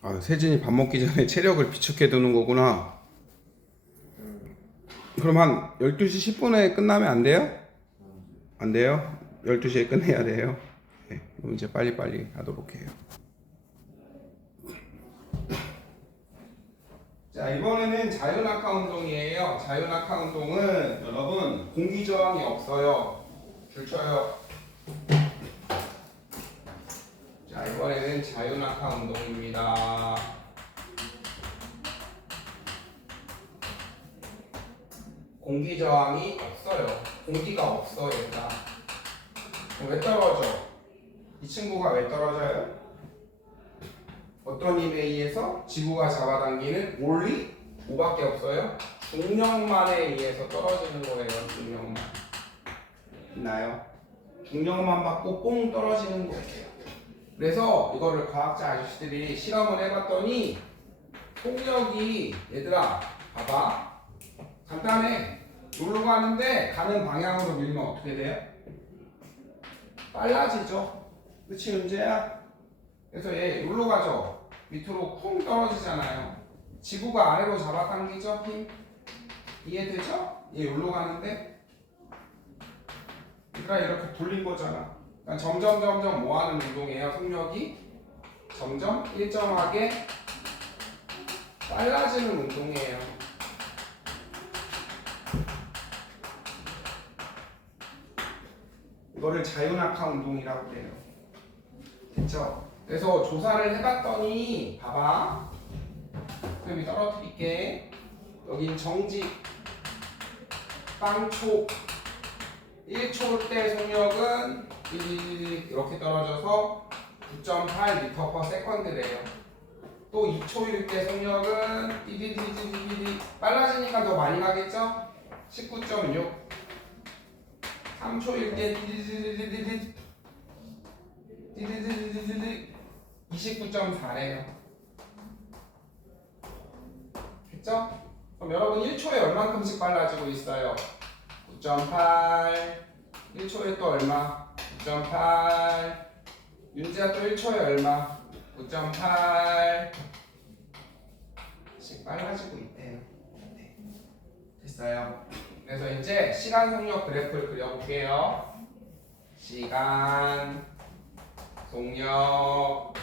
아, 세진이 밥 먹기 전에 체력을 비축해 두는 거구나. 그럼 한 12시 10분에 끝나면 안 돼요? 안 돼요? 12시에 끝내야 돼요. 네, 그럼 이제 빨리빨리 하도록 해요. 자, 이번에는 자유낙하 운동이에요. 자유낙하 운동은 여러분 공기 저항이 없어요. 줄 쳐요. 자, 이번에는 자유낙하 운동입니다. 공기 저항이 없어요. 공기가 없어, 얘가. 왜 떨어져? 이 친구가 왜 떨어져요? 어떤 힘에 의해서 지구가 잡아당기는 원리? 뭐밖에 없어요? 중력만에 의해서 떨어지는 거예요. 중력만. 있나요? 중력만 받고 뽕 떨어지는 거예요. 그래서 이거를 과학자 아저씨들이 실험을 해봤더니 속력이, 얘들아 봐봐, 간단해. 놀러 가는데 가는 방향으로 밀면 어떻게 돼요? 빨라지죠. 그치, 은재야? 그래서 얘 놀러 가죠. 밑으로 쿵 떨어지잖아요. 지구가 아래로 잡아당기죠, 힘? 이해되죠? 얘 놀러 가는데 그러니까 이렇게 돌린 거잖아. 그러니까 점점 뭐 하는 운동이에요? 속력이 점점 일정하게 빨라지는 운동이에요. 이거를 자유낙하 운동이라고 해요. 됐죠? 그래서 조사를 해봤더니 봐봐. 여기 떨어뜨릴게. 여긴 정지. 빵초. 1초 때 속력은 이렇게 떨어져서 9.8m/s래요. 또 2초일 때 속력은 빨라지니까 더 많이 가겠죠? 19.6. 3초일 때 29.4래요. 됐죠? 그럼 여러분 1초에 얼만큼씩 빨라지고 있어요? 9.8. 1초에 또 얼마? 9.8. 윤지야 또 1초에 얼마? 9.8씩 빨라지고 있대요. 네. 됐어요. 그래서 이제 시간 속력 그래프를 그려볼게요. 시간 속력.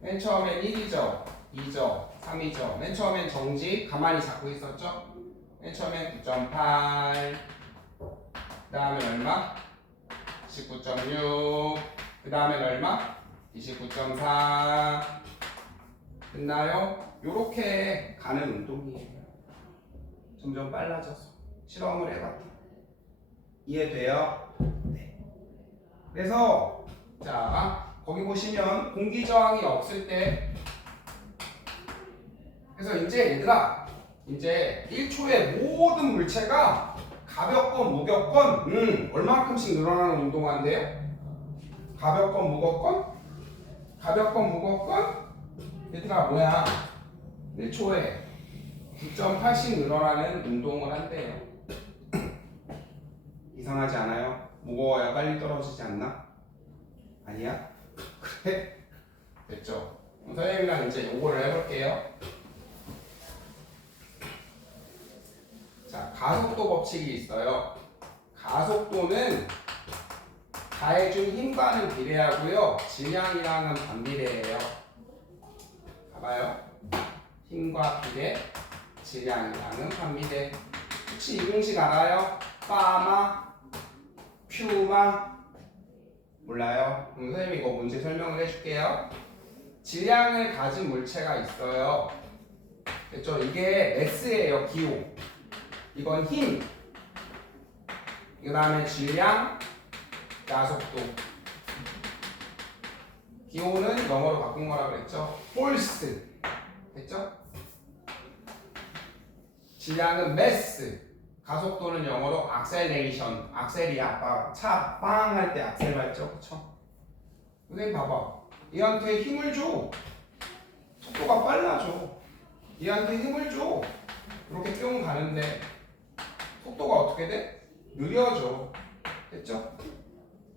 맨 처음엔 1이죠, 2죠, 3이죠. 맨 처음엔 정지, 가만히 잡고 있었죠. 맨 처음엔 9.8. 그 다음에 얼마? 19.6. 그 다음엔 얼마? 29.4. 됐나요? 요렇게 가는 운동이에요. 점점 빨라져서 실험을 해봤다. 이해돼요? 네. 그래서 자, 거기 보시면 공기 저항이 없을 때, 그래서 이제 얘들아, 이제 1초에 모든 물체가 가볍건 무겁건 얼마큼씩 늘어나는 운동한대요? 가볍건 무겁건 얘들아 뭐야? 1초에 9.8씩 늘어나는 운동을 한대요. 이상하지 않아요? 무거워야 빨리 떨어지지 않나? 아니야? 그래? 됐죠? 선생님이랑 이제 요거를 해볼게요. 자, 가속도 법칙이 있어요. 가속도는 가해준 힘과는 비례하고요, 질량이랑은 반비례해요. 봐봐요. 힘과 비례, 질량이랑은 반비례. 혹시 이 공식 알아요? 파마, 퓨마 몰라요? 선생님이 이거 문제 설명을 해줄게요. 질량을 가진 물체가 있어요. 됐죠? 이게 S예요, 기호. 이건 힘. 그 다음에 질량, 가속도. 기호는 영어로 바꾼 거라 그랬죠? 폴스. 됐죠? 질량은 매스. 가속도는 영어로 악셀레이션. 악셀이야. 차 빵 할 때 악셀 밟죠? 그쵸? 선생님 봐봐. 얘한테 힘을 줘. 속도가 빨라져. 얘한테 힘을 줘. 이렇게 뿅 가는데 속도가 어떻게 돼? 느려져. 됐죠?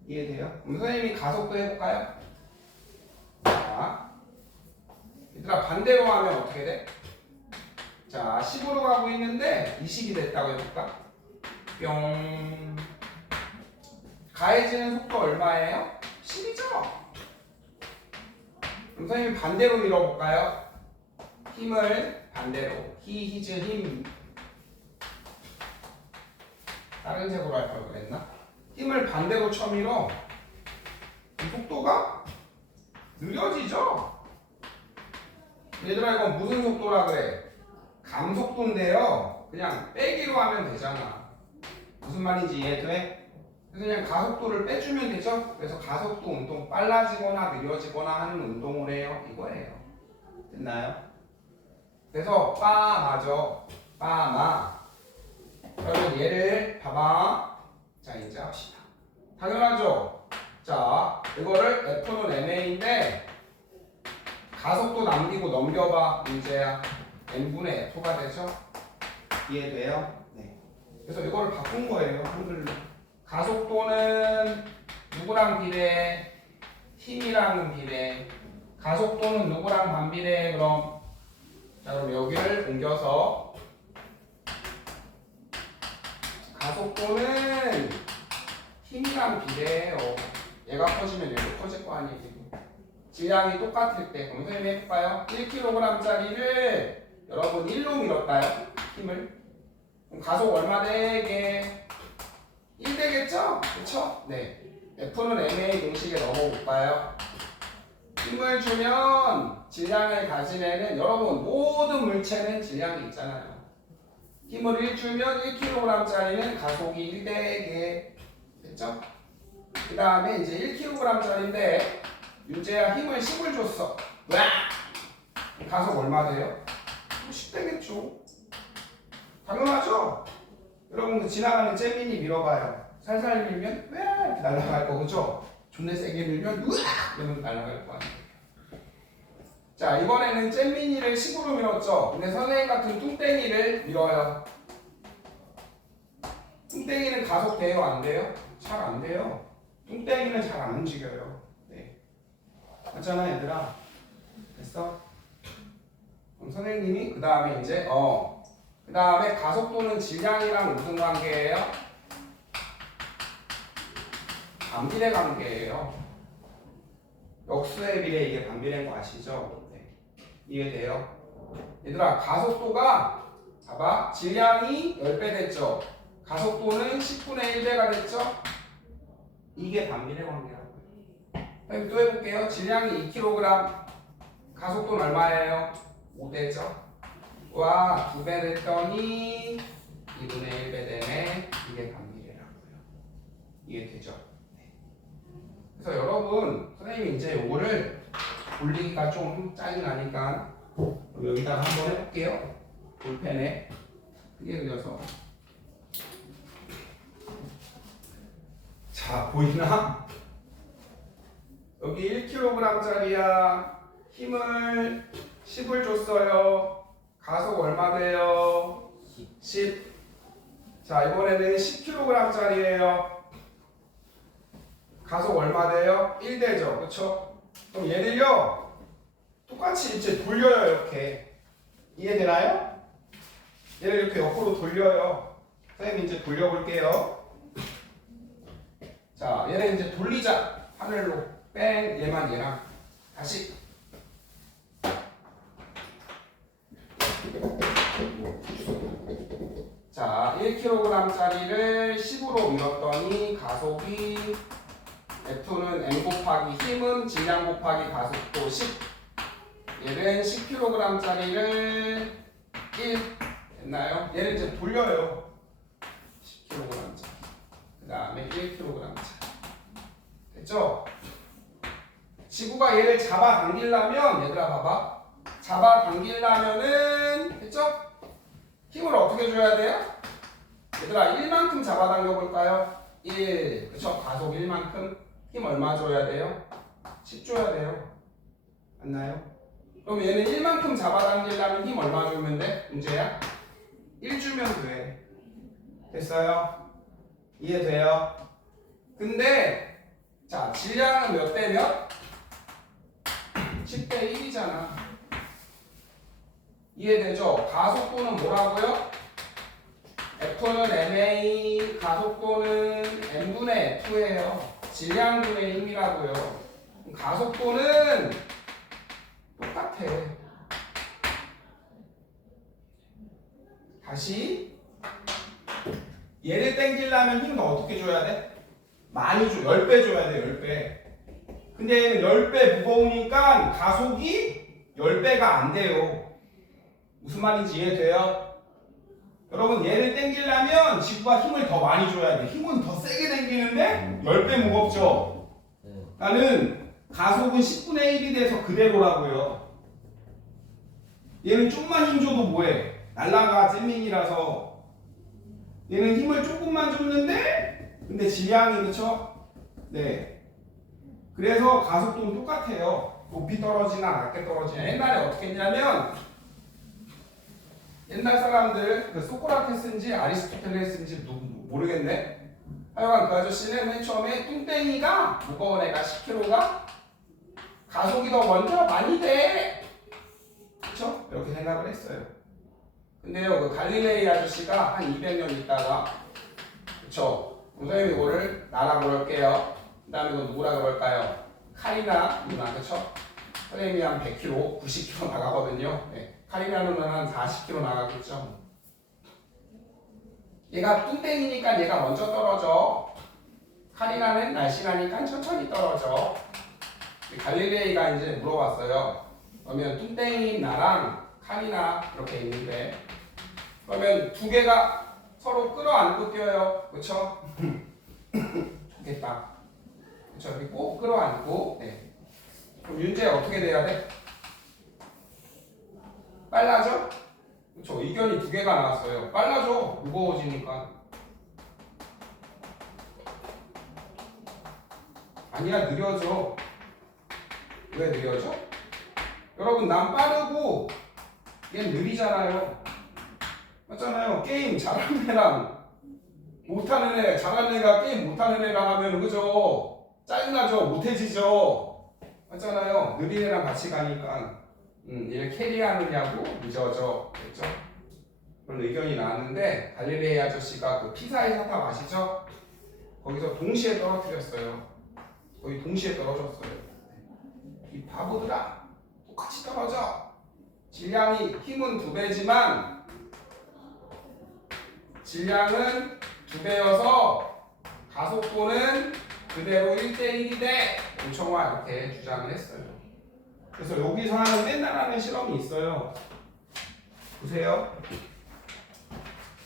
이해돼요? 그럼 선생님이 가속도 해볼까요? 자, 자, 얘들아 반대로 하면 어떻게 돼? 자, 10으로 가고 있는데 20이 됐다고 해볼까? 뿅. 가해지는 속도 얼마예요? 10이죠? 그럼 선생님이 반대로 밀어볼까요? 힘을 반대로. 히즈 힘. 다른 색으로 할 걸 그랬나? 힘을 반대로 쳐밀어. 속도가 느려지죠? 얘들아 이건 무슨 속도라 그래? 감속도인데요. 그냥 빼기로 하면 되잖아. 무슨 말인지 이해돼? 그래서 그냥 가속도를 빼주면 되죠? 그래서 가속도 운동 빨라지거나 느려지거나 하는 운동을 해요. 이거예요. 됐나요? 그래서 빠마죠. 빠마. 그러면 얘를 봐봐. 자 이제 합시다. 당연하죠? 자 이거를 F는 MA인데 가속도 남기고 넘겨봐. 문제야. n분의 F가 되죠? 이해돼요? 네. 그래서 이거를 바꾼 거예요. 한글로. 가속도는 누구랑 비례해? 힘이랑 비례해. 가속도는 누구랑 반비례해? 그럼 자 그럼 여기를 옮겨서 가속도는 힘이랑 비례해요. 얘가 커지면 얘도 커질 거 아니에요. 질량이 똑같을 때 그럼 선생님 해볼까요? 1kg짜리를 여러분 1로 밀었다요? 힘을. 그럼 가속 얼마 되게? 1 되겠죠? 그쵸? 네. F는 MA 공식에 넘어볼까요? 힘을 주면 질량을 가진 애는 여러분 모든 물체는 질량이 있잖아요. 힘을 1 주면 1kg짜리는 가속이 1 되게. 됐죠? 그 다음에 이제 1kg짜리인데 윤재야 힘을 10을 줬어. 와! 가속 얼마 돼요? 10 되겠죠. 당연하죠? 여러분 지나가는 잼민이 밀어봐요. 살살 밀면 왜 이렇게 날아갈 거 그죠? 존나 세게 밀면 우악! 이러면 날아갈 거 아니에요. 자 이번에는 잼민이를 10으로 밀었죠. 근데 선생님 같은 뚱땡이를 밀어요. 뚱땡이는 가속 돼요? 안 돼요? 잘 안 돼요. 뚱땡이는 잘 안 움직여요. 네. 맞잖아 얘들아. 됐어? 그럼 선생님이 그 다음에 이제 그 다음에 가속도는 질량이랑 무슨 관계예요? 반비례 관계예요. 역수의 비례 이게 반비례인 거 아시죠? 네. 이해돼요? 얘들아 가속도가 봐봐 질량이 10배 됐죠? 가속도는 10분의 1배가 됐죠? 이게 반비례 관계라고요. 그럼 또 해볼게요. 질량이 2kg 가속도는 얼마예요? 5대죠? 와 2배 됐더니 2분의 1배 되네. 이게 반비례라고요. 이해되죠? 네. 그래서 여러분 선생님이 이제 요거를 돌리기가 좀 짜증 나니까 여기다가 한번 해볼게요. 볼펜에 크게 그려서. 자 보이나? 여기 1kg짜리야. 힘을 10을 줬어요. 가속 얼마 돼요? 10. 자 이번에는 10kg짜리예요. 가속 얼마 돼요? 1 되죠. 그쵸? 그럼 얘를요 똑같이 이제 돌려요. 이렇게. 이해되나요? 얘를 이렇게 옆으로 돌려요. 선생님 이제 돌려볼게요. 자 얘를 이제 돌리자. 하늘로 뺑. 얘만 얘랑 다시. 자 1kg짜리를 10으로 밀었더니 가속이 F는 M 곱하기 힘은 질량 곱하기 가속도 10. 얘는 10kg짜리를 1 됐나요? 얘를 이제 돌려요. 10kg짜리 그 다음에 1kg짜리 됐죠? 지구가 얘를 잡아당기려면 얘들아 봐봐 잡아당기려면은 됐죠? 힘을 어떻게 줘야 돼요? 얘들아 1만큼 잡아당겨 볼까요? 1 그쵸? 가속 1만큼 힘 얼마 줘야 돼요? 10 줘야 돼요. 맞나요? 그럼 얘는 1만큼 잡아당기려면 힘 얼마 주면 돼? 문제야? 1 주면 돼. 됐어요? 이해돼요? 근데 자 질량은 몇 대면? 10대 1이잖아. 이해되죠? 가속도는 뭐라고요? F는 ma, 가속도는 m분의 F예요. 질량분의 힘이라고요. 가속도는 똑같아. 다시 얘를 땡기려면 힘은 어떻게 줘야 돼? 많이 줘. 10배 줘야 돼. 10배. 근데 얘는 10배 무거우니까 가속이 10배가 안 돼요. 무슨 말인지 이해돼요? 여러분 얘를 땡기려면 지구가 힘을 더 많이 줘야 돼. 힘은 더 세게 땡기는데 10배 무겁죠? 나는 가속은 10분의 1이 돼서 그대로라고요. 얘는 좀만 힘 줘도 뭐해? 날라가. 잼민이라서. 얘는 힘을 조금만 줬는데 근데 질량이 그쵸? 네. 그래서 가속도는 똑같아요. 높이 떨어지나 낮게 떨어지나. 옛날에 어떻게 했냐면 옛날 사람들 그 소크라테스인지 아리스토텔레스인지 모르겠네. 하여간 그 아저씨는 맨 처음에 뚱땡이가 무거운 애가 10kg가 가속이 더 먼저 많이 돼. 그쵸? 이렇게 생각을 했어요. 근데요, 그 갈릴레이 아저씨가 한 200년 있다가, 그쵸? 선생님이 이거를 나라 그럴게요. 그 다음에 이거 누구라 그럴까요? 카리나 누나, 그쵸? 선생님이 한 100kg, 90kg 나가거든요. 네. 카리나 누나는 한 40kg 나가겠죠. 얘가 뚱땡이니까 얘가 먼저 떨어져. 카리나는 날씬하니까 천천히 떨어져. 갈릴레이가 이제 물어봤어요. 그러면 뚱땡이 나랑 카리나 이렇게 있는데 그러면 두 개가 서로 끌어안고 뛰어요. 그쵸? 좋겠다. 그쵸? 이렇게 꼭 끌어안고. 네. 그럼 윤재 어떻게 돼야 돼? 빨라져? 그쵸? 의견이 두 개가 나왔어요. 빨라져. 무거워지니까. 아니야, 느려져. 왜 느려져? 여러분, 난 빠르고 얘는 느리잖아요. 맞잖아요. 게임 잘하는 애랑 못하는 애, 잘하는 애가 게임 못하는 애랑 하면 그죠? 짜증나죠? 못해지죠? 맞잖아요. 느린 애랑 같이 가니까 얘를 캐리하느냐고 늦어져. 그랬죠? 그런 의견이 나왔는데 갈릴레이 아저씨가 그 피사의 사탑 아시죠? 거기서 동시에 떨어뜨렸어요. 거의 동시에 떨어졌어요. 이 바보들아, 똑같이 떨어져. 질량이 힘은 2배지만 질량은 2배여서 가속도는 그대로 1대1이 돼. 엄청화 이렇게 주장을 했어요. 그래서 여기서 하는 맨날 하는 실험이 있어요. 보세요.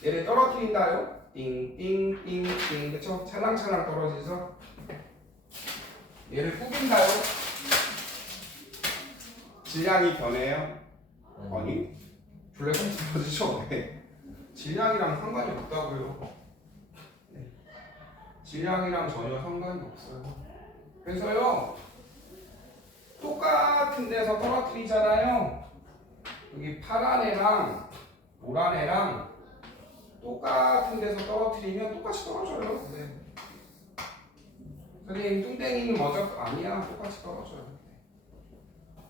얘를 떨어뜨린다요. 띵띵띵띵. 그쵸? 찰랑찰랑 떨어지죠? 얘를 꾸긴다요. 질량이 변해요? 아니, 블랙홀 떨어지죠? 네. 질량이랑 상관이 없다고요. 네. 질량이랑 전혀 상관이 없어요. 그래서요, 똑같은 데서 떨어뜨리잖아요. 여기 파란 애랑 노란 애랑 똑같은 데서 떨어뜨리면 똑같이 떨어져요. 네. 선생님, 뚱땡이는 먼저 아니야. 똑같이 떨어져요.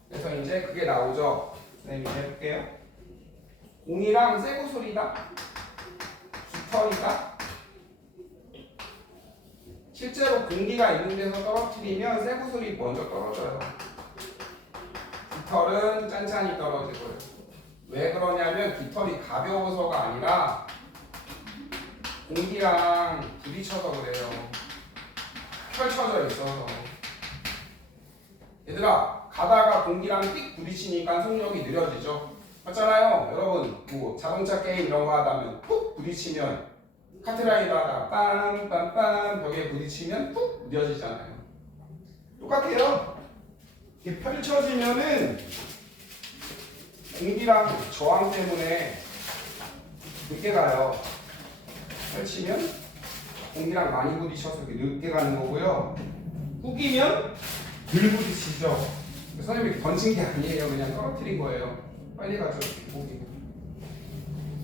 그래서 이제 그게 나오죠. 선생님 해볼게요. 공이랑 쇠구슬이다. 깃털이다. 실제로 공기가 있는 데서 떨어뜨리면 쇠구슬이 먼저 떨어져요. 깃털은 짠짠이 떨어지고요. 왜 그러냐면 깃털이 가벼워서가 아니라 공기랑 부딪혀서 그래요. 펼쳐져 있어서. 얘들아, 가다가 공기랑 삑 부딪히니까 속력이 느려지죠. 맞잖아요. 여러분, 뭐 자동차 게임 이런 거 하다면 푹 부딪히면 카트라이더 하다가 빰빰빰 벽에 부딪히면 푹 느려지잖아요. 똑같아요. 이렇게 펼쳐지면은 공기랑 저항 때문에 늦게 가요. 펼치면 공기랑 많이 부딪혀서 늦게 가는 거고요. 후기면 덜 부딪히죠. 선생님이 던진 게 아니에요. 그냥 떨어뜨린 거예요. 빨리 가죠. 공기.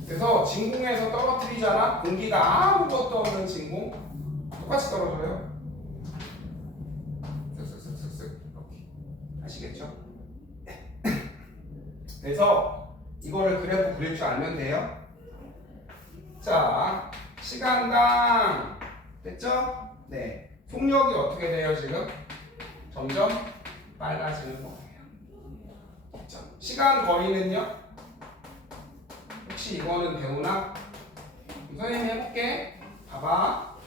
그래서 진공에서 떨어뜨리잖아. 공기가 아무것도 없는 진공 똑같이 떨어져요. 쓱쓱쓱쓱쓱 이렇게. 아시겠죠? 그래서 이거를 그래프 그릴 줄 알면 돼요. 자, 시간당 됐죠? 네. 속력이 어떻게 돼요 지금? 점점 빨라지는 거예요. 됐죠? 시간 거리는요? 혹시 이거는 배우나? 선생님이 해볼게. 봐봐.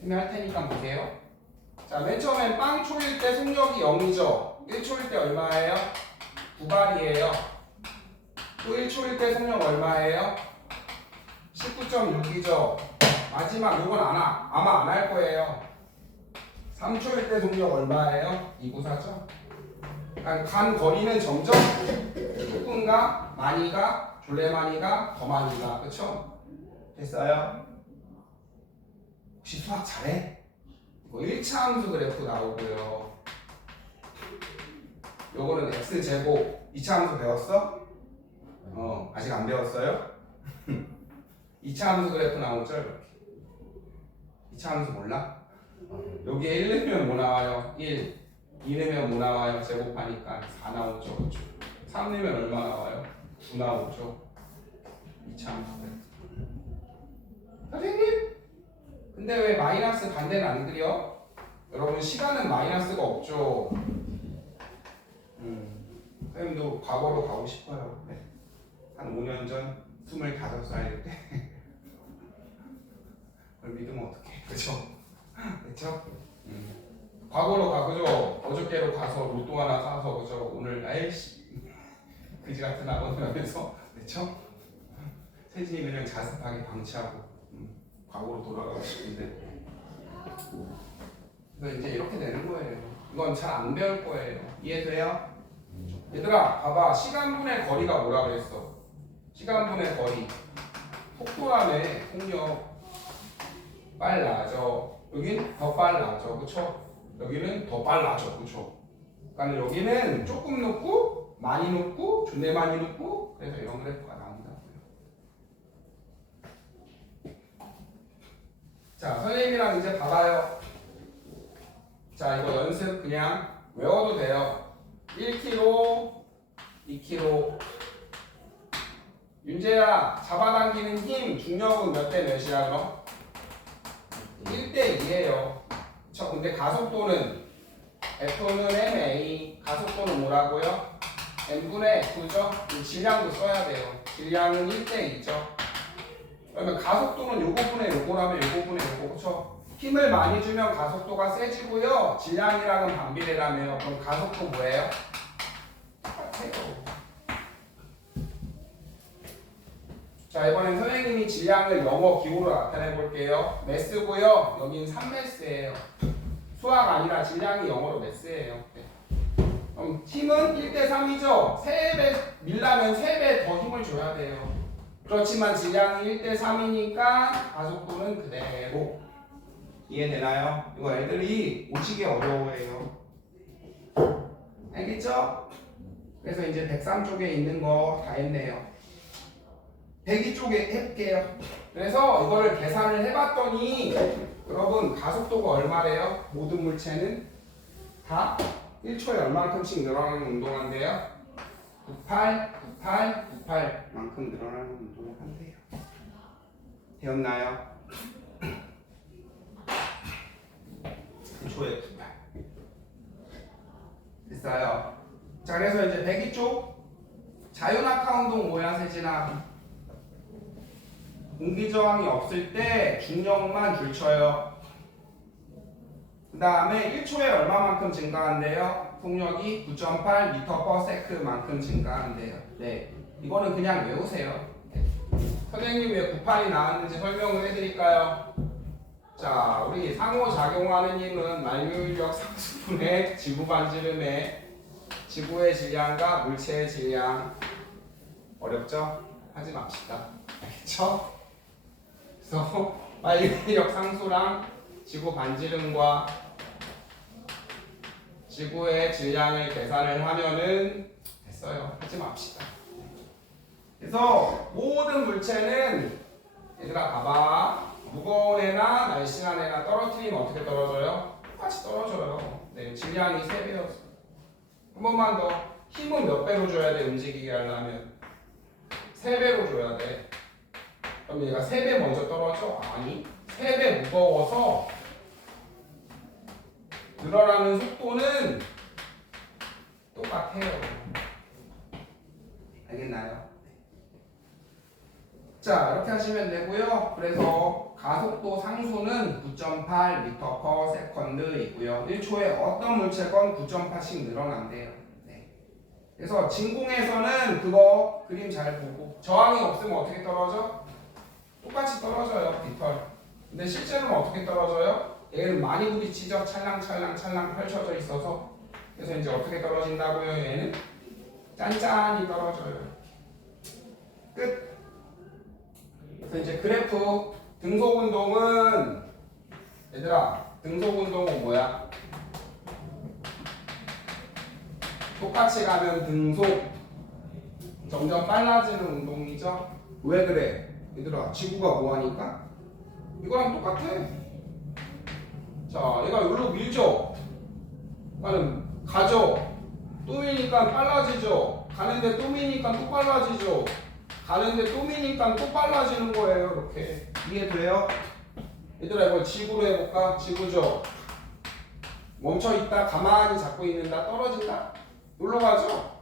선생님이 할 테니까 보세요. 자, 맨 처음엔 빵 초일 때 속력이 0이죠. 1초일 때 얼마예요? 9발이에요. 또 1초일 때 속력 얼마예요? 19.6이죠. 마지막 요건 아마 안 할 거예요. 3초일 때 속력 얼마예요? 294죠. 그러니까 간 거리는 점점 조금가 많이가 졸래많이가 더 많이가 그쵸? 됐어요? 혹시 수학 잘해? 이거 1차 함수 그래프 나오고요. 요거는 x제곱 2차 함수 배웠어? 아직 안 배웠어요? 2차 함수 그래프 나오죠 이렇게. 2차 함수 몰라? 여기에 1 넣으면 뭐 나와요? 1 2 넣으면 뭐 나와요? 제곱하니까 4 나오죠 그렇죠? 3 넣으면 얼마 나와요? 9 나오죠. 2차 함수 그래프. 선생님? 근데 왜 마이너스 반대는 안 그려? 여러분 시간은 마이너스가 없죠. 선생님도 과거로 가고 싶어요. 네. 한 5년 전 25살 때 그걸 믿으면 어떡해 그죠? 그쵸? 과거로 가 그죠? 어저께로 가서 로또 하나 사서 그죠? 오늘 아이씨 그지 같은 학원 하면서 그쵸? 세진이 그냥 자습하게 방치하고 과거로 돌아가고 싶은데 그래서 이제 이렇게 되는 거예요. 이건 잘 안 배울 거예요. 이해돼요? 얘들아 봐봐. 시간분의 거리가 뭐라 그랬어? 시간분의 거리 속도라네. 속력 빨라져. 여긴 더 빨라져 그쵸? 여기는 더 빨라져 그쵸? 그러니까 여기는 조금 높고 많이 높고 존내 많이 높고 그래서 이런 그래프가 나온다고요. 자 선생님이랑 이제 봐봐요. 자 이거 연습 그냥 외워도 돼요. 1kg 2kg 윤재야 잡아당기는 힘 중력은 몇 대 몇이야 그럼? 1대 2예요. 근데 가속도는 F는 ma 가속도는 뭐라고요? m분의 F죠? 질량도 써야 돼요. 질량은 1대 2죠. 그러면 가속도는 요거분의 요거라면 요거분의 요거 그쵸? 힘을 많이 주면 가속도가 세지고요. 질량이랑은 반비례라며요. 그럼 가속도 뭐예요? 똑같아요. 자 이번엔 선생님이 질량을 영어 기호로 나타내 볼게요. 매스고요. 여긴 3매스예요. 수학 아니라 질량이 영어로 매스예요. 네. 그럼 힘은 1대 3이죠. 3배 밀라면 3배 더 힘을 줘야 돼요. 그렇지만 질량이 1대 3이니까 가속도는 그대로. 이해되나요? 이거 애들이 오지게 어려워해요. 알겠죠? 그래서 이제 103쪽에 있는 거 다 했네요. 102쪽에 해볼게요. 그래서 이거를 계산을 해봤더니 여러분 가속도가 얼마래요? 모든 물체는 다 1초에 얼마큼씩 늘어나는 운동한대요? 98, 98, 98만큼 늘어나는 운동을 한대요. 되었나요? 1초에 98 됐어요. 자 그래서 이제 102쪽 자유낙하 운동 뭐야 세진아? 공기저항이 없을 때 중력만 줄쳐요. 그 다음에 1초에 얼마만큼 증가한대요? 속력이 9.8m/s 만큼 증가한대요. 네, 이거는 그냥 외우세요. 네. 선생님이 왜 98이 나왔는지 설명을 해드릴까요? 자, 우리 상호작용하는 힘은 만유인력 상수분의 지구 반지름의 지구의 질량과 물체의 질량. 어렵죠? 하지 맙시다. 알겠죠? 그래서 만유인력 상수랑 지구 반지름과 지구의 질량을 계산을 하면은 됐어요. 하지 맙시다. 그래서 모든 물체는 얘들아 봐봐. 무거운 애나 날씬한 애나 떨어뜨리면 어떻게 떨어져요? 똑같이 떨어져요. 네, 질량이 3배였어요. 한 번만 더. 힘은 몇 배로 줘야 돼? 움직이게 하려면 3배로 줘야 돼. 그럼 얘가 3배 먼저 떨어져? 아니 3배 무거워서 늘어나는 속도는 똑같아요. 알겠나요? 자 이렇게 하시면 되고요. 그래서 가속도 상수는 9.8m/s 있고요. 1초에 어떤 물체건 9.8씩 늘어난대요. 네. 그래서 진공에서는 그거 그림 잘 보고 저항이 없으면 어떻게 떨어져? 똑같이 떨어져요. 깃털. 근데 실제로는 어떻게 떨어져요? 얘는 많이 부딪히죠. 찰랑찰랑 펼쳐져 있어서. 그래서 이제 어떻게 떨어진다고요? 얘는 짠짠이 떨어져요. 끝. 그래서 이제 그래프 등속 운동은 얘들아 등속 운동은 뭐야? 똑같이 가면 등속 점점 빨라지는 운동이죠. 왜 그래? 얘들아 지구가 뭐하니까? 이거랑 똑같아. 자 얘가 여기로 밀죠. 나는 가죠. 또 미니까 빨라지죠. 가는데 또 미니까 또 빨라지죠. 가는데 또 미니까 또 빨라지는 거예요. 이렇게 이해돼요? 얘들아 이거 지구로 해볼까? 지구죠. 멈춰있다 가만히 잡고 있는다 떨어진다? 올라가죠?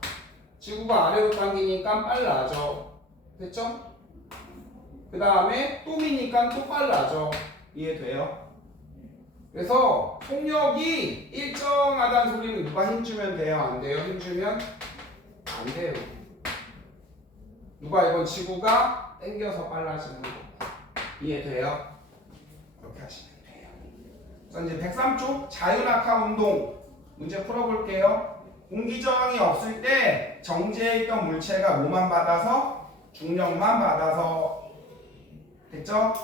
지구가 아래로 당기니까 빨라져. 됐죠? 그 다음에 또 미니까 또 빨라져. 이해돼요? 그래서 속력이 일정하다는 소리는 누가 힘주면 돼요? 안 돼요? 힘주면 안 돼요. 누가 이건 지구가 당겨서 빨라지는 거. 이해돼요? 이렇게 하시면 돼요. 그래서 이제 103쪽 자유낙하 운동 문제 풀어볼게요. 공기 저항이 없을 때 정지해 있던 물체가 뭐만 받아서? 중력만 받아서. 됐죠?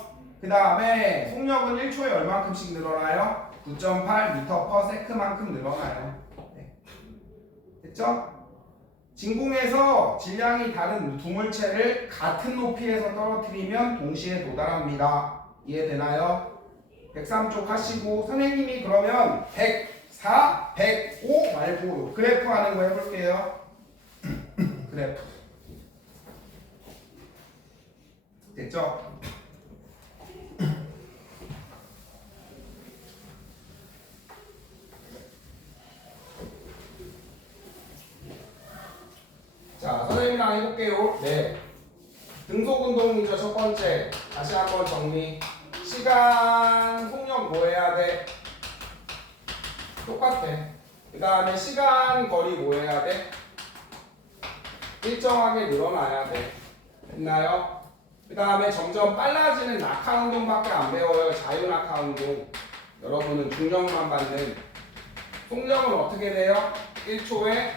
그 다음에 속력은 1초에 얼만큼씩 늘어나요? 9.8m/s만큼 늘어나요. 네. 됐죠? 진공에서 질량이 다른 두 물체를 같은 높이에서 떨어뜨리면 동시에 도달합니다. 이해되나요? 103쪽 하시고 선생님이 그러면 104, 105 말고 그래프 하는 거 해볼게요. 그래프. 됐죠? 자, 선생님이랑 해볼게요. 네. 등속 운동이죠, 첫 번째. 다시 한번 정리. 시간, 속력 뭐 해야 돼? 똑같아. 그 다음에 시간, 거리 뭐 해야 돼? 일정하게 늘어나야 돼. 됐나요? 그 다음에 점점 빨라지는 낙하 운동밖에 안 배워요. 자유 낙하 운동. 여러분은 중력만 받는. 속력은 어떻게 돼요? 1초에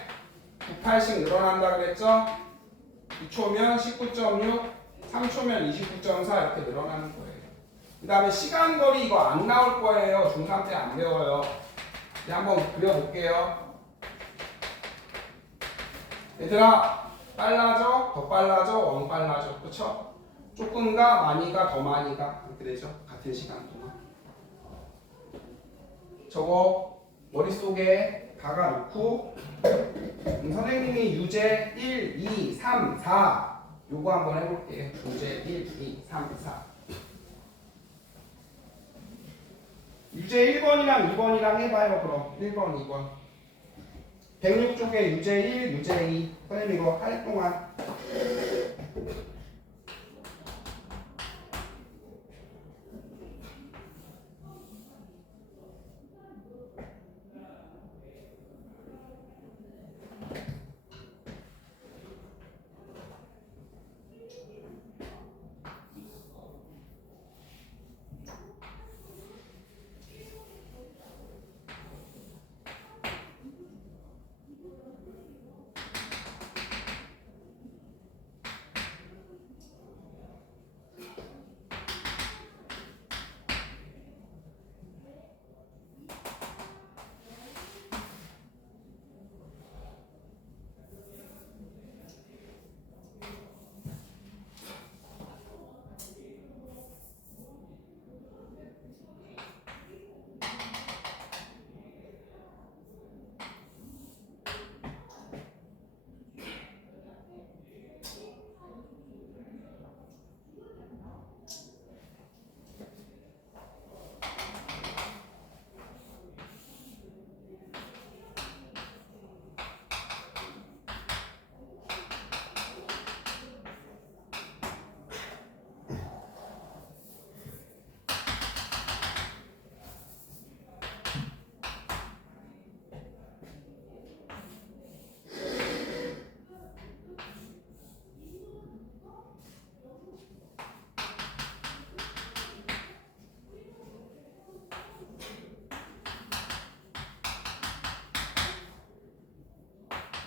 98씩 늘어난다 그랬죠? 2초면 19.6, 3초면 29.4 이렇게 늘어나는 거예요. 그 다음에 시간 거리 이거 안 나올 거예요. 중3 때 안 배워요. 이제 한번 그려볼게요. 얘들아 빨라져? 더 빨라져? 원 빨라져? 그쵸? 조금가 많이가 더 많이가 이렇게 되죠. 같은 시간 동안. 저거 머릿속에 박아놓고 선생님이 유제 1, 2, 3, 4 요거 한번 해볼게요. 유제 1, 2, 3, 4 유제 1번이랑 2번이랑 해봐요. 그럼 1번, 2번 106쪽에 유제 1, 유제 2 선생님 이거 할 동안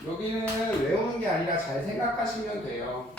여기는 외우는 게 아니라 잘 생각하시면 돼요.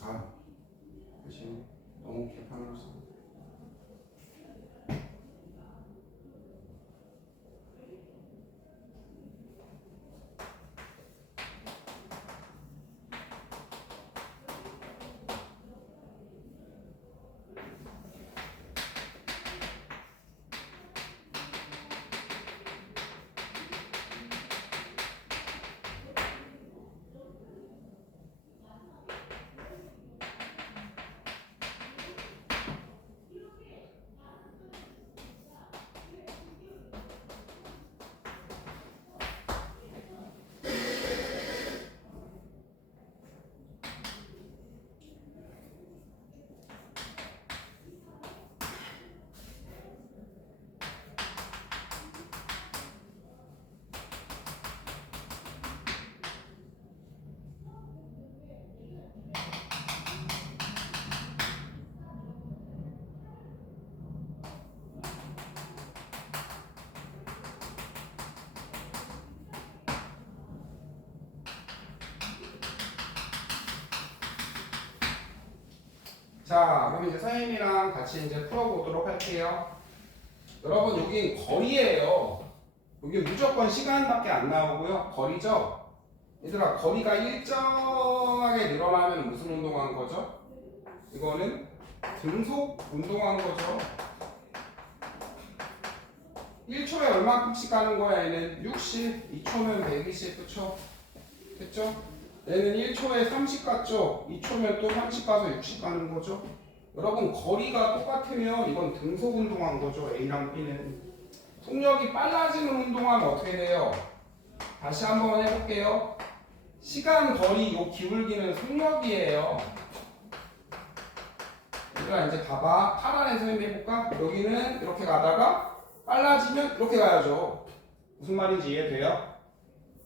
아, 그치. 너무 개판으로 써. 자, 그럼 이제 선생님이랑 같이 이제 풀어보도록 할게요. 여러분, 여기 거리예요. 여기 무조건 시간밖에 안 나오고요. 거리죠? 얘들아, 거리가 일정하게 늘어나면 무슨 운동한 거죠? 이거는 등속 운동한 거죠. 1초에 얼마큼씩 가는 거야? 얘는 60, 2초면 120, 그쵸? 됐죠? 얘는 1초에 30 갔죠? 2초면 또 30 가서 60 가는 거죠? 여러분, 거리가 똑같으면 이건 등속 운동한 거죠. A랑 B는. 속력이 빨라지는 운동하면 어떻게 돼요? 다시 한번 해볼게요. 시간, 거리, 요 기울기는 속력이에요. 얘들아, 이제 봐봐. 파란에서 해볼까? 여기는 이렇게 가다가 빨라지면 이렇게 가야죠. 무슨 말인지 이해돼요?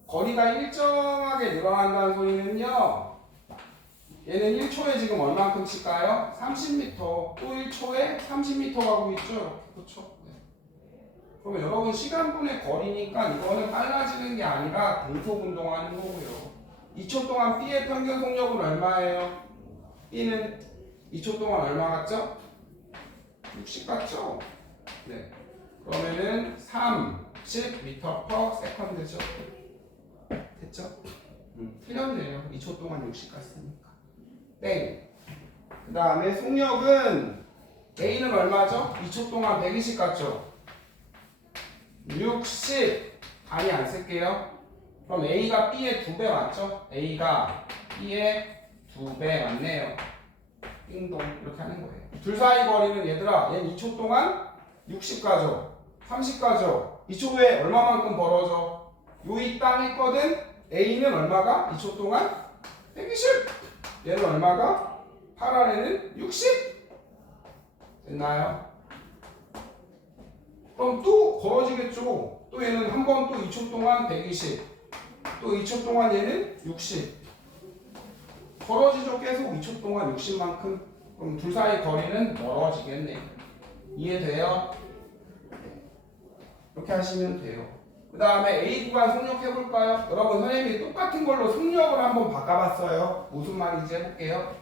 거리가 일정하게 늘어난다는 소리는요, 얘는 1초에 지금 얼만큼씩 가요? 30m. 또 1초에 30m 가고 있죠? 이렇게. 그렇죠? 네. 그러면 여러분, 시간분의 거리니까 이거는 빨라지는 게 아니라 등속 운동하는 거고요. 2초 동안 B의 평균 속력은 얼마예요? B는 2초 동안 얼마 갔죠? 60 갔죠? 네. 그러면은 30m/s죠. 됐죠? 틀렸네요. 2초 동안 60 갔으니까. 땡. 그 다음에 속력은 A는 얼마죠? 2초 동안 120 갔죠? 60. 아니, 안 쓸게요. 그럼 A가 B의 2배 맞죠? A가 B의 2배 맞네요. 띵동. 이렇게 하는 거예요. 둘 사이 거리는 얘들아, 얘는 2초 동안 60 가죠? 30 가죠? 2초 후에 얼마만큼 벌어져? 요이 땅 있거든? A는 얼마가? 2초 동안 120. 얘는 얼마가? 파란에는 60. 됐나요? 그럼 또 걸어지겠죠. 또 얘는 한 번 또 2초 동안 120. 또 2초 동안 얘는 60. 걸어지죠. 계속 2초 동안 60만큼. 그럼 둘 사이 거리는 멀어지겠네요. 이해돼요? 이렇게 하시면 돼요. 그 다음에 A 구간 속력 해볼까요? 여러분, 선생님이 똑같은 걸로 속력을 한번 바꿔봤어요. 무슨 말인지 해볼게요.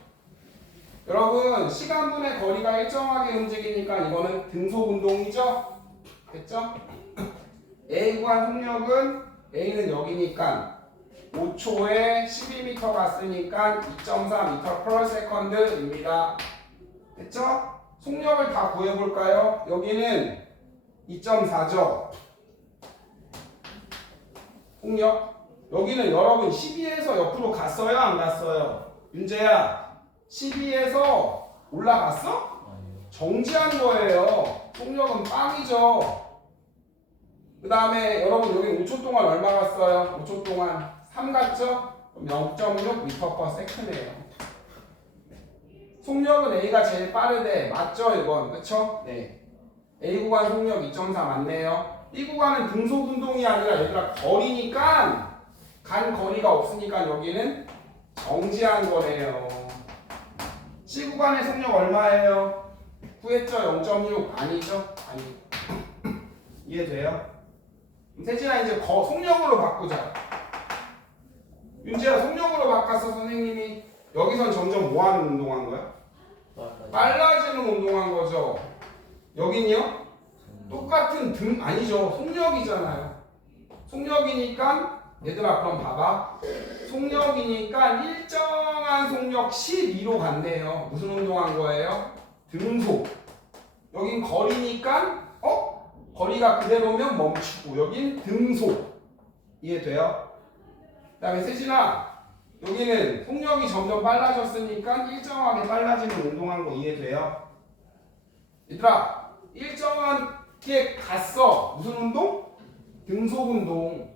여러분, 시간분의 거리가 일정하게 움직이니까 이거는 등속 운동이죠? 됐죠? A 구간 속력은 A는 여기니까 5초에 12m 갔으니까 2.4m/s입니다. 됐죠? 속력을 다 구해볼까요? 여기는 2.4죠. 속력. 여기는 여러분 12에서 옆으로 갔어요? 안 갔어요? 윤재야, 12에서 올라갔어? 정지한 거예요. 속력은 빵이죠. 그 다음에 여러분 여기 5초 동안 얼마 갔어요? 5초 동안 3 갔죠? 그럼 0.6m/s이에요. 속력은 A가 제일 빠르대. 맞죠 이건? 그쵸? 네. A 구간 속력 2.4 맞네요. B 구간은 등속 운동이 아니라 얘들아 거리니까 간 거리가 없으니까 여기는 정지한 거네요. C 구간의 속력 얼마예요? 구했죠? 0.6 아니죠? 아니. 이해돼요? 세진아 이제 속력으로 바꾸자. 윤지야 속력으로 바꿨어 선생님이. 여기선 점점 뭐하는 운동한 거야? 빨라지는 운동한 거죠. 여긴요? 똑같은 등 아니죠. 속력이잖아요. 속력이니까 얘들아 그럼 봐봐. 속력이니까 일정한 속력 12로 간대요. 무슨 운동한 거예요? 등속. 여긴 거리니까 거리가 그대로면 멈추고 여긴 등속. 이해돼요? 그 다음에 세진아 여기는 속력이 점점 빨라졌으니까 일정하게 빨라지는 운동한 거 이해돼요? 얘들아 일정하게 갔어. 무슨 운동? 등속 운동.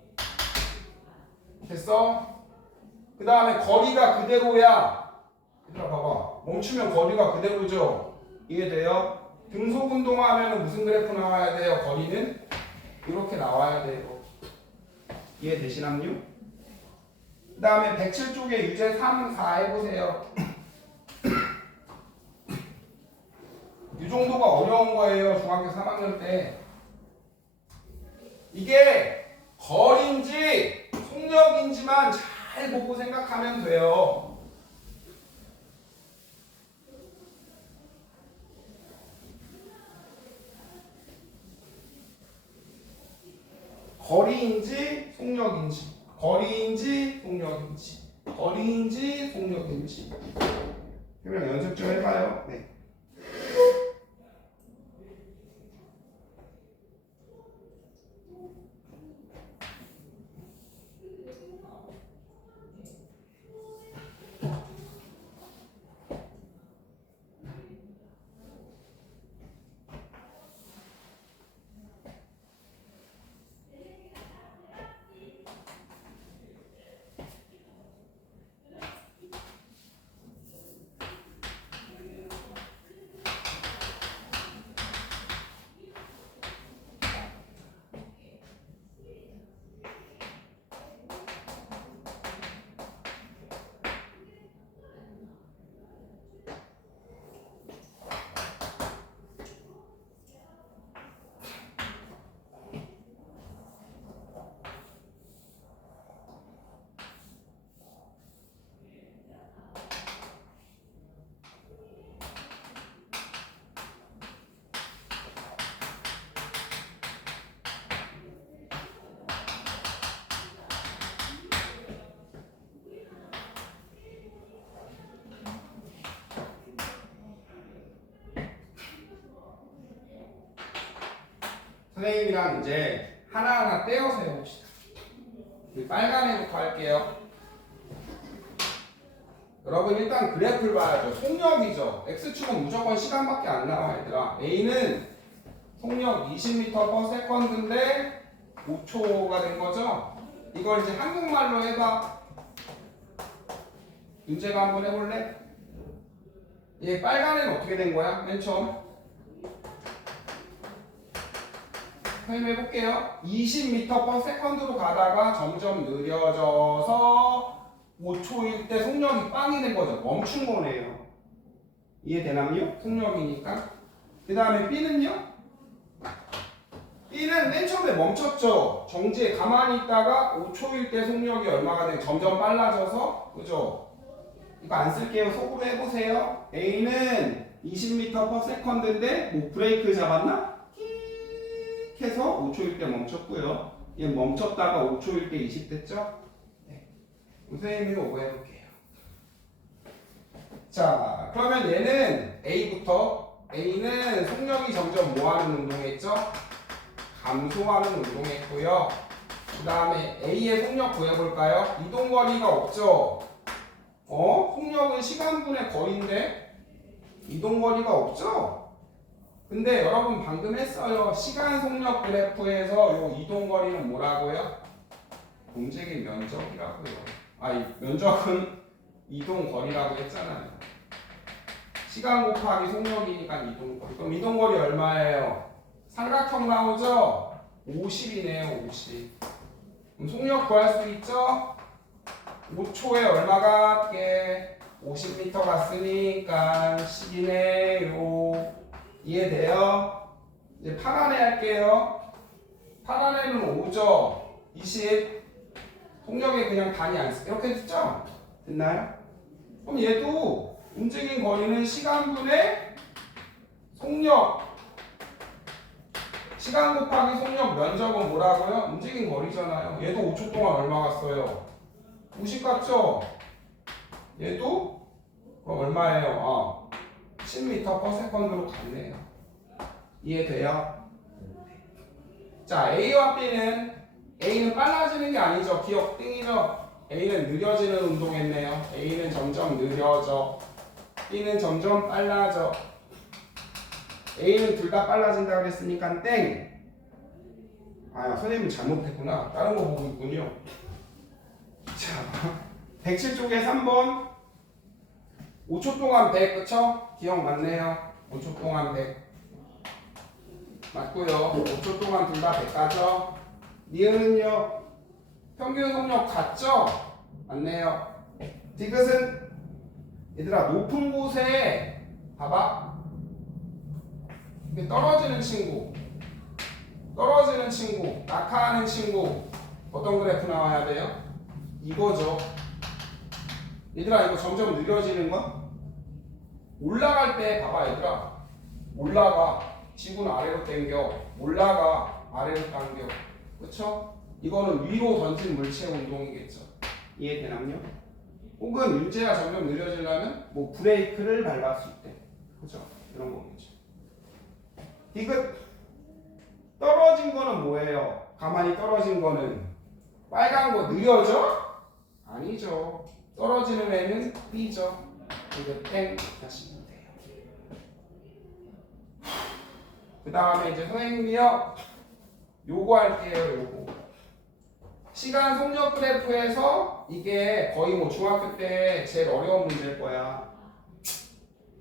됐어? 그 다음에 거리가 그대로야. 얘들아 봐봐. 멈추면 거리가 그대로죠? 이해돼요? 등속 운동하면 무슨 그래프 나와야 돼요? 거리는 이렇게 나와야 돼요. 이해되시나요? 그 다음에 107쪽에 유제 3, 4 해보세요. 이 정도가 어려운 거예요. 중학교 3학년 때. 이게 거리인지 속력인지만 잘 보고 생각하면 돼요. 거리인지 속력인지. 거리인지 속력인지. 거리인지 속력인지. 그럼 연습 좀 해봐요. 네. 선생님이랑 이제 하나하나 떼어서 해봅시다. 빨간 애부터 할게요. 여러분 일단 그래프를 봐야죠. 속력이죠. X축은 무조건 시간밖에 안 나와 얘들아. A는 속력 20m/s인데 5초가 된 거죠. 이걸 이제 한국말로 해봐. 윤재가 한번 해볼래? 얘 빨간 애는 어떻게 된 거야? 맨 처음 해볼게요. 20m/s로 가다가 점점 느려져서 5초일 때 속력이 빵이 된 거죠. 멈춘 거네요. 이해되나요? 속력이니까. 그 다음에 B는요? B는 맨 처음에 멈췄죠. 정지에 가만히 있다가 5초일 때 속력이 얼마가 돼? 점점 빨라져서, 그죠? 이거 안 쓸게요. 속으로 해보세요. A는 20m/s인데 뭐 브레이크 잡았나? 해서 5초일 때 멈췄고요. 얘 멈췄다가 5초일 때 20 됐죠? 네. 선생님이 오버해볼게요. 자, 그러면 얘는 A부터 A는 속력이 점점 뭐하는 운동했죠? 감소하는 운동했고요. 그 다음에 A의 속력 구해볼까요? 이동거리가 없죠? 속력은 시간분의 거리인데 이동거리가 없죠? 근데 여러분 방금 했어요. 시간 속력 그래프에서 요 이동거리는 뭐라고요? 움직임 면적이라고요. 이 면적은 이동거리라고 했잖아요. 시간 곱하기 속력이니까 이동거리. 그럼 이동거리 얼마예요? 삼각형 나오죠? 50이네요. 50. 그럼 속력 구할 수 있죠? 5초에 얼마 같게? 50m 갔으니까 10이네요. 이해돼요? 이제 파란 애 할게요. 파란 애는 5죠? 20. 속력에 그냥 단위 안 쓰. 이렇게 됐죠? 됐나요? 그럼 얘도 움직인 거리는 시간분의 속력. 시간 곱하기 속력 면적은 뭐라고요? 움직인 거리잖아요. 얘도 5초 동안 얼마 갔어요? 50 같죠? 얘도 그럼 얼마예요? 10m/s로 갔네요. 이해돼요? 자, A와 A는 빨라지는 게 아니죠. 기억 띵이죠. A는 느려지는 운동했네요. A는 점점 느려져. B는 점점 빨라져. A는 둘 다 빨라진다 그랬으니까 땡. 선생님이 잘못했구나. 다른 거 보고 있군요. 자, 107쪽에 3번 5초 동안 100, 그쵸? 기억 맞네요. 5초 동안 100 맞고요. 5초 동안 둘 다 100 가죠? 니은은요? 평균 속력 같죠? 맞네요. 디귿은 얘들아 높은 곳에 봐봐. 떨어지는 친구, 낙하하는 친구 어떤 그래프 나와야 돼요? 이거죠. 얘들아 이거 점점 느려지는 거? 올라갈 때 봐봐 얘들아. 올라가. 지구는 아래로 당겨. 올라가. 아래로 당겨. 그쵸? 이거는 위로 던진 물체 운동이겠죠. 이해되나요? 혹은 윤재가 점점 느려지려면 뭐 브레이크를 밟았을 때. 그죠? 이런 거겠죠. 디귿. 떨어진 거는 뭐예요? 가만히 떨어진 거는 빨간 거 느려져? 아니죠. 떨어지는 애는 B죠. 이거 땡 하시면 돼요. 그 다음에 이제 선생님이요. 요거 할게요. 요거. 시간 속력 그래프에서 이게 거의 뭐 중학교 때 제일 어려운 문제일 거야.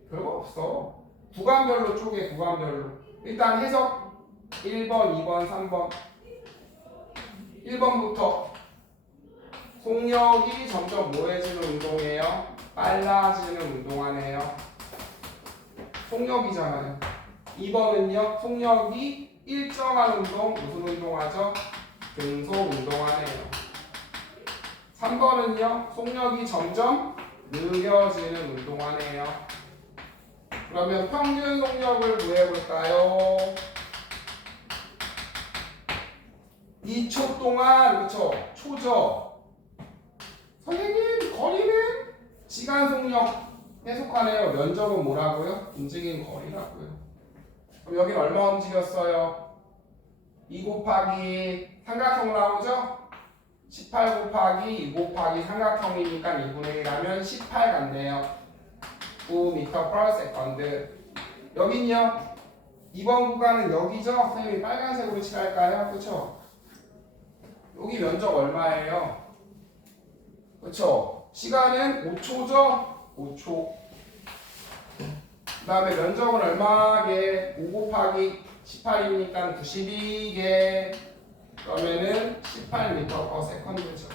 별거 없어. 구간별로 쪼개, 구간별로. 일단 해석 1번, 2번, 3번. 1번부터 속력이 점점 뭐해지는 운동이에요? 빨라지는 운동하네요. 속력이잖아요. 2번은요. 속력이 일정한 운동, 무슨 운동하죠? 등속 운동하네요. 3번은요. 속력이 점점 느려지는 운동하네요. 그러면 평균 속력을 구해볼까요? 2초 동안, 그쵸? 초죠? 선생님, 거리는 시간 속력 해석하네요. 면적은 뭐라고요? 움직인 거리라고요. 그럼 여기는 얼마 움직였어요? 2 곱하기 삼각형 나오죠? 18 곱하기 2 곱하기 삼각형이니까 2분의 1하면 18 같네요. 9m/s. 여긴요? 이번 구간은 여기죠? 선생님이 빨간색으로 칠할까요? 그쵸? 여기 면적 얼마예요? 그쵸? 시간은 5초죠? 5초. 그 다음에 면적은 얼마게? 5 곱하기 18이니까 92개. 그러면은 18m/s죠.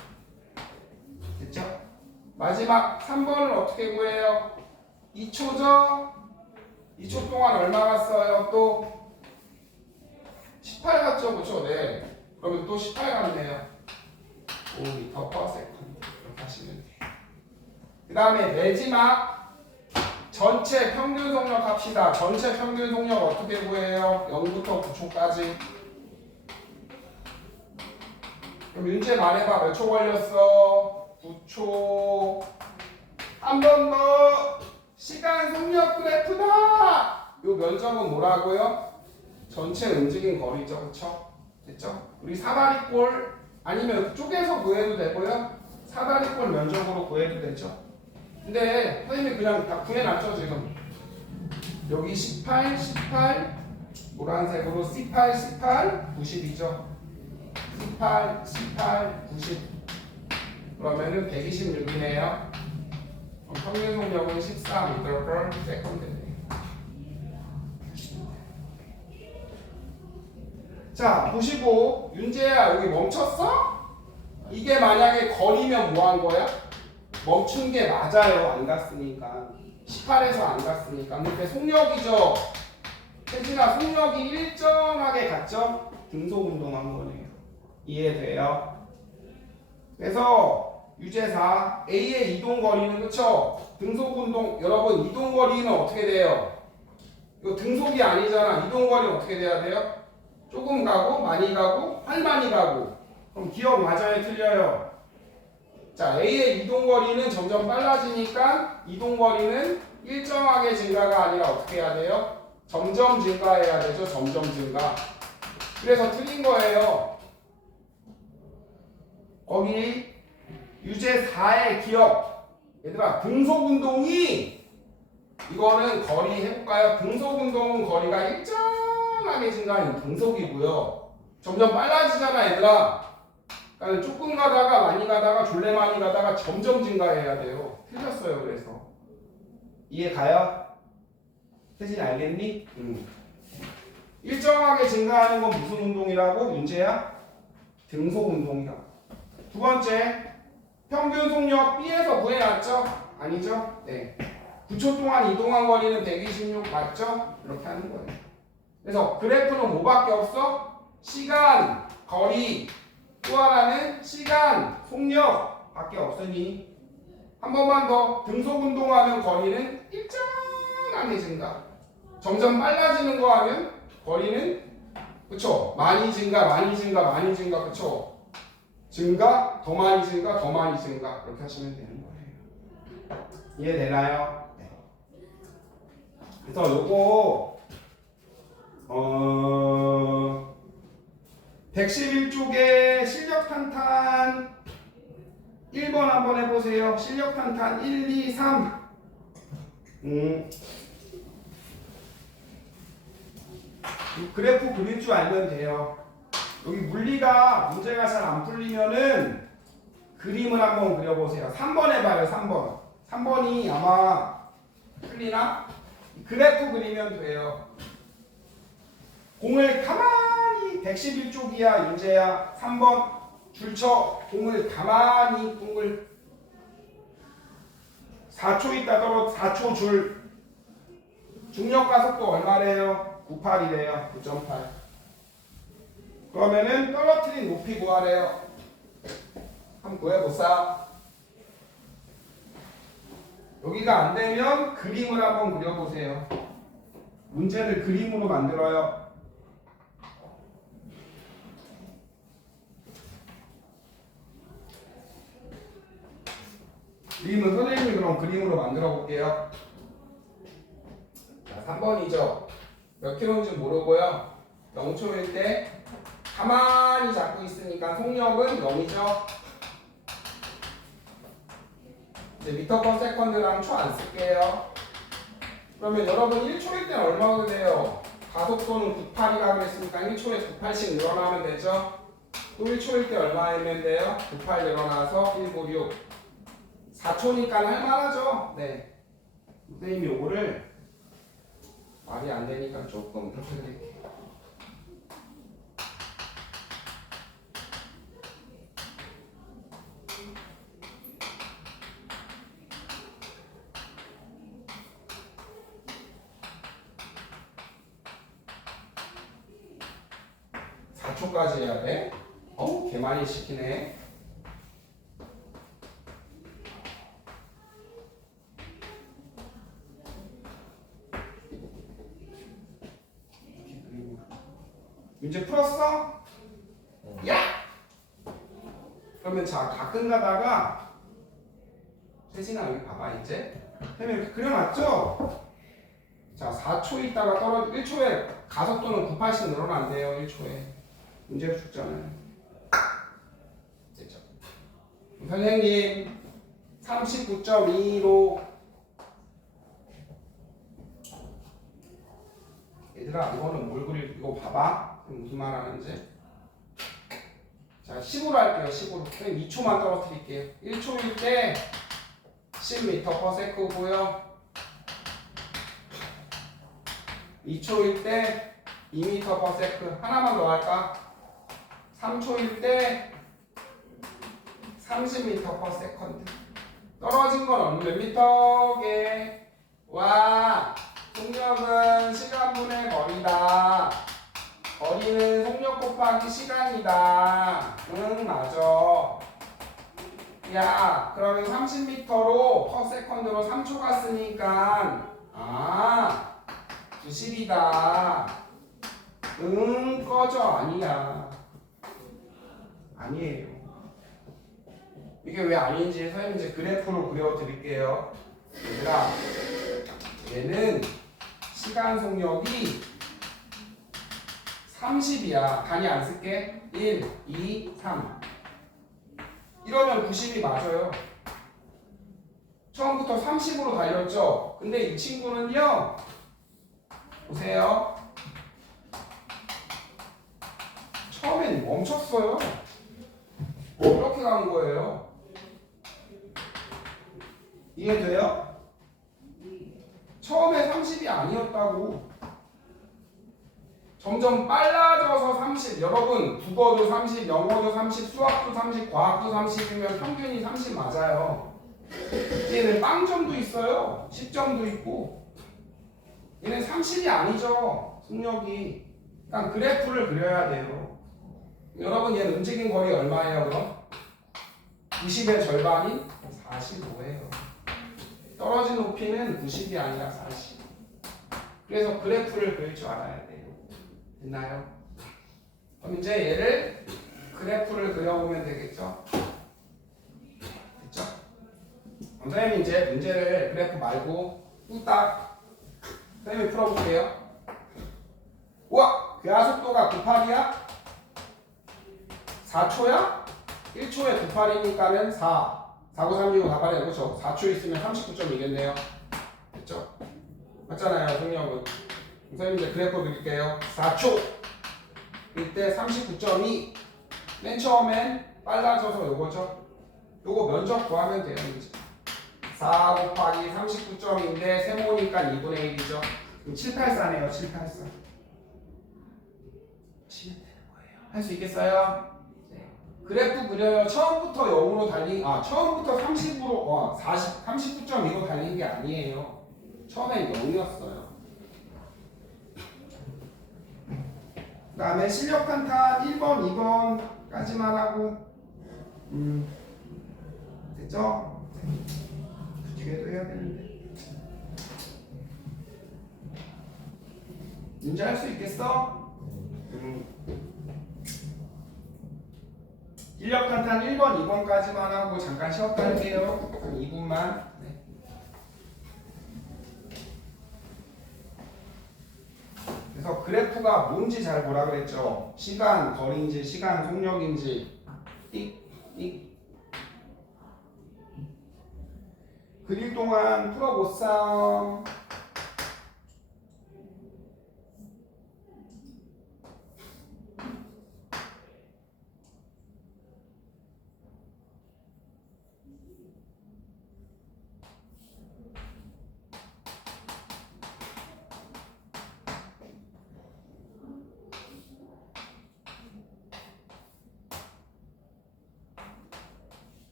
됐죠? 마지막 3번은 어떻게 구해요? 2초죠? 2초 동안 얼마 갔어요? 또 18 갔죠? 그쵸? 네. 그러면 또 18 갔네요. 5m/s. 이렇게 하시면 돼요. 그 다음에 마지막 전체 평균 속력 합시다. 전체 평균 속력 어떻게 구해요? 0부터 9초까지. 그럼 윤재 말해봐. 몇 초 걸렸어? 9초. 한 번 더. 시간 요 면적은 뭐라고요? 전체 움직인 거리죠. 그쵸? 됐죠? 우리 사다리꼴 아니면 쪼개서 구해도 되고요. 사다리꼴 면적으로 구해도 되죠. 근데 선생님이 그냥 다 구해놨죠 지금. 여기 18, 18 노란색으로 C8, C8, 90이죠. C8, C8, 90 그러면은 126이네요. 평균 속력은 14m/s. 자, 보시고 윤재야 여기 멈췄어? 이게 만약에 거리면 뭐 한 거야? 멈춘 게 맞아요. 안 갔으니까. 18에서 안 갔으니까. 근데 속력이죠. 혜진아 속력이 일정하게 갔죠? 등속 운동한 거네요. 이해돼요? 그래서 유제사 A의 이동 거리는 그쵸? 등속 운동 여러분 이동 거리는 어떻게 돼요? 이거 등속이 아니잖아. 이동 거리는 어떻게 돼야 돼요? 조금 가고 많이 가고 할많이 가고. 그럼 기억 맞아요? 틀려요? 자, A의 이동거리는 점점 빨라지니까 이동거리는 일정하게 증가가 아니라 어떻게 해야 돼요? 점점 증가해야 되죠. 점점 증가. 그래서 틀린 거예요. 거기 유제 4의 기억. 얘들아 등속운동이 이거는 거리 해볼까요? 등속운동은 거리가 일정하게 증가하는 등속이고요. 점점 빨라지잖아 얘들아. 그러니까 조금 가다가 많이 가다가 졸래 많이 가다가 점점 증가해야 돼요. 틀렸어요. 그래서 이해 가요? 태진이 알겠니? 일정하게 증가하는 건 무슨 운동이라고? 윤재야? 등속 운동이다. 두 번째 평균 속력 B에서 구해놨죠? 아니죠? 네. 9초 동안 이동한 거리는 126 맞죠? 이렇게 하는 거예요. 그래서 그래프는 뭐밖에 없어? 시간, 거리, 또 하나는 시간, 속력 밖에 없으니 한 번만 더 등속 운동하면 거리는 일정하게 증가. 점점 빨라지는 거 하면 거리는 그쵸? 많이 증가, 많이 증가, 많이 증가 그쵸? 증가, 더 많이 증가, 더 많이 증가 그렇게 하시면 되는 거예요. 이해되나요? 네. 그래서 요거 111쪽에 실력 탄탄 1번 한번 해보세요. 실력 탄탄 1, 2, 3 그래프 그릴 줄 알면 돼요. 여기 물리가 문제가 잘 안 풀리면은 그림을 한번 그려보세요. 3번 해봐요. 3번 3번이 아마 풀리나? 그래프 그리면 돼요. 공을 가만히 111쪽이야 윤재야 3번 줄쳐 공을 가만히 공을 4초 있다 떨어 4초 줄 중력과 속도 얼마래요? 98이래요 9.8 그러면은 떨어뜨린 높이 구하래요. 한번 구해보자. 여기가 안 되면 그림을 한번 그려보세요. 문제를 그림으로 만들어요. 그림은 선생님이 그럼 그림으로 만들어 볼게요. 자, 3번이죠. 몇 킬로인지 모르고요. 0초일 때 가만히 잡고 있으니까 속력은 0이죠. 이제 미터 퍼 세컨드랑 초 안 쓸게요. 그러면 여러분 1초일 때는 얼마가 돼요? 가속도는 98이라고 그랬으니까 1초에 98씩 늘어나면 되죠. 또 1초일 때 얼마이면 돼요? 98 늘어나서 196 4초니까 할만하죠? 네. 선생님이 요거를 말이 안 되니까 조금 더 드릴게요. 초까지 해야 돼? 어우, 개 많이 시키네. 문제 풀었어? 야! 그러면 자, 가끔 가다가 세진아 여기 봐봐 이제. 선생님 이렇게 그려놨죠? 자, 4초 있다가 1초에 가속도는 980 늘어난대요. 1초에. 문제로 죽잖아요. 됐죠? 선생님 39.2로 얘들아 이거는 뭘 그릴 이거 봐봐. 무슨 말 하는지. 자, 10으로 할게요. 10으로. 선생님 2초만 떨어뜨릴게요. 1초일 때 10m/s고요. 2초일 때 2m/s. 하나만 더 할까? 3초일 때 30m/s. 떨어진 건 어느 몇 미터게? 와, 속력은 시간분의 거리다. 거리는 속력 곱하기 시간이다. 응, 맞아. 야, 그러면 30m로 퍼세컨드로 3초 갔으니까 90이다. 응, 꺼져. 아니야. 아니에요. 이게 왜 아닌지 선생님 이제 그래프로 그려드릴게요. 얘들아, 얘는 시간 속력이 30이야. 단위 안 쓸게. 1, 2, 3. 이러면 90이 맞아요. 처음부터 30으로 달렸죠? 근데 이 친구는요, 보세요. 처음엔 멈췄어요. 이렇게 간 거예요. 이해돼요? 처음에 30이 아니었다고. 점점 빨라져서 30. 여러분, 국어도 30, 영어도 30, 수학도 30, 과학도 30이면 평균이 30 맞아요. 얘는 빵점도 있어요. 10점도 있고. 얘는 30이 아니죠. 속력이. 그러니까 그래프를 그려야 돼요. 여러분, 얘는 움직인 거리 얼마예요, 그럼? 90의 절반인 45예요. 떨어진 높이는 90이 아니라 40. 그래서 그래프를 그릴 줄 알아야 돼요. 됐나요? 그럼 이제 얘를 그래프를 그려보면 되겠죠? 됐죠? 선생님이 이제 문제를 그래프 말고 뚝딱 선생님이 풀어볼게요. 우와! 가속도가 98이야? 4초야? 1초에 98이니까는 4. 4936, 48이야. 그렇죠? 4초 있으면 39.2겠네요. 됐죠? 맞잖아요, 속력은. 선생님 이제 그래프 드릴게요. 4초 이때 39.2. 맨 처음엔 빨라져서 요거죠. 요거 면적 구하면 돼요. 이제 4 곱하기 39.2인데 세모니까 2분의 1이죠. 그럼 784네요. 784 치면 되는 거예요. 할 수 있겠어요? 네. 그래프 그려요. 처음부터 0으로 달린 처음부터 30으로 39.2로 달린 게 아니에요. 처음엔 0이었어요. 그 다음에 실력 탄탄 1번, 2번까지만 하고 됐죠? 그 뒤에도 해야 되는데 문제 할 수 있겠어? 실력 탄탄 1번, 2번까지만 하고 잠깐 쉬었다 할게요. 2분만. 그래서 그래프가 뭔지 잘 보라 그랬죠. 시간 거리인지 시간 속력인지 띡띡 그릴 동안 풀어보쌈.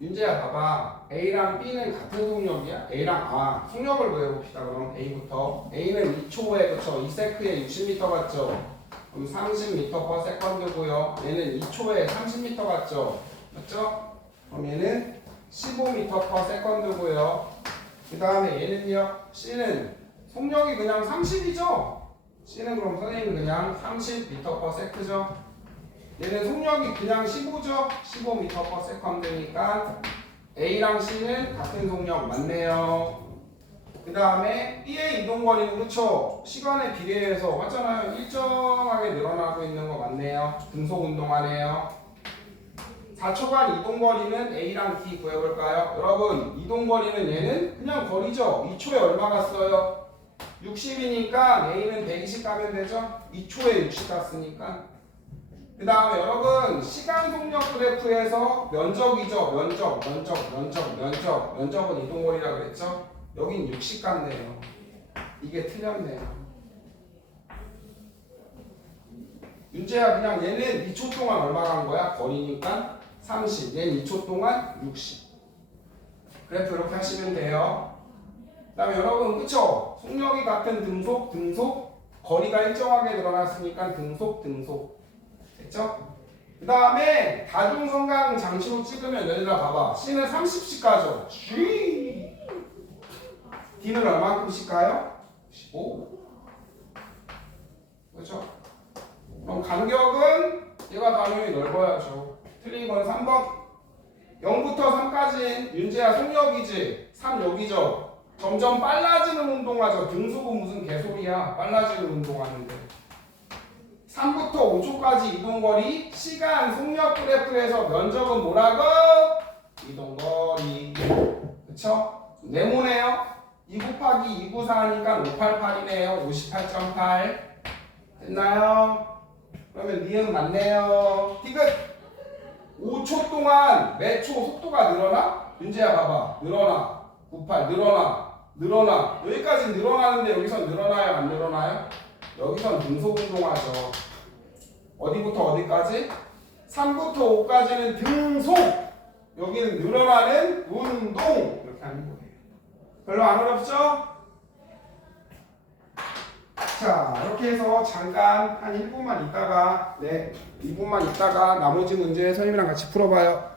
윤재야 봐봐. A랑 B는 같은 속력이야? 속력을 구해봅시다. 그럼 A부터. A는 2초에 그쵸? 2세크에 60m 같죠? 그럼 30m/s고요. 얘는 2초에 30m 같죠? 맞죠? 그럼 얘는 15m/s고요. 그 다음에 얘는요. C는 속력이 그냥 30이죠? C는 그럼 선생님 그냥 30m/s죠? 얘는 속력이 그냥 15죠? 15m/s 되니까 A랑 C는 같은 속력 맞네요. 그 다음에 B의 이동거리는 그쵸? 시간에 비례해서 맞잖아요. 일정하게 늘어나고 있는 거 맞네요. 등속 운동하네요. 4초간 이동거리는 A랑 D 구해볼까요? 여러분 이동거리는 얘는 그냥 거리죠. 2초에 얼마 갔어요? 60이니까 A는 120 가면 되죠? 2초에 60 갔으니까. 그 다음에 여러분 시간 속력 그래프에서 면적이죠. 면적은 이동거리라고 그랬죠. 여긴 60 같네요. 이게 틀렸네요. 윤재야 그냥 얘는 2초 동안 얼마 간 거야? 거리니까 30. 얘는 2초 동안 60. 그래프 이렇게 하시면 돼요. 그 다음에 여러분 그쵸? 속력이 같은 등속 거리가 일정하게 늘어났으니까 등속 됐죠? 그 다음에 다중성강 장치로 찍으면 얘들아 봐봐. C는 30씩 가죠. D는 얼마큼씩 가요? 15. 그렇죠? 그럼 간격은 얘가 당연히 넓어야죠. 틀린 건 3번. 0부터 3까지는 윤재야 속력이지. 3 여기죠. 점점 빨라지는 운동하죠. 등속은 무슨 개소리야. 빨라지는 운동하는데. 3부터 5초까지 이동거리, 시간, 속력 그래프에서 면적은 뭐라고? 이동거리. 그쵸? 네모네요. 2 곱하기 2, 9, 4 하니까 588이네요. 58.8. 됐나요? 그러면 니은 맞네요. 디귿. 5초 동안 매 초 속도가 늘어나? 윤재야 봐봐. 늘어나. 98 늘어나. 여기까지 늘어나는데 여기선 늘어나요? 안 늘어나요? 여기선 등속 운동하죠. 어디부터 어디까지? 3부터 5까지는 등속. 여기는 늘어나는 운동. 이렇게 하는 거예요. 별로 안 어렵죠? 자, 이렇게 해서 잠깐 한 1분만 있다가 2분만 있다가 나머지 문제 선생님이랑 같이 풀어봐요.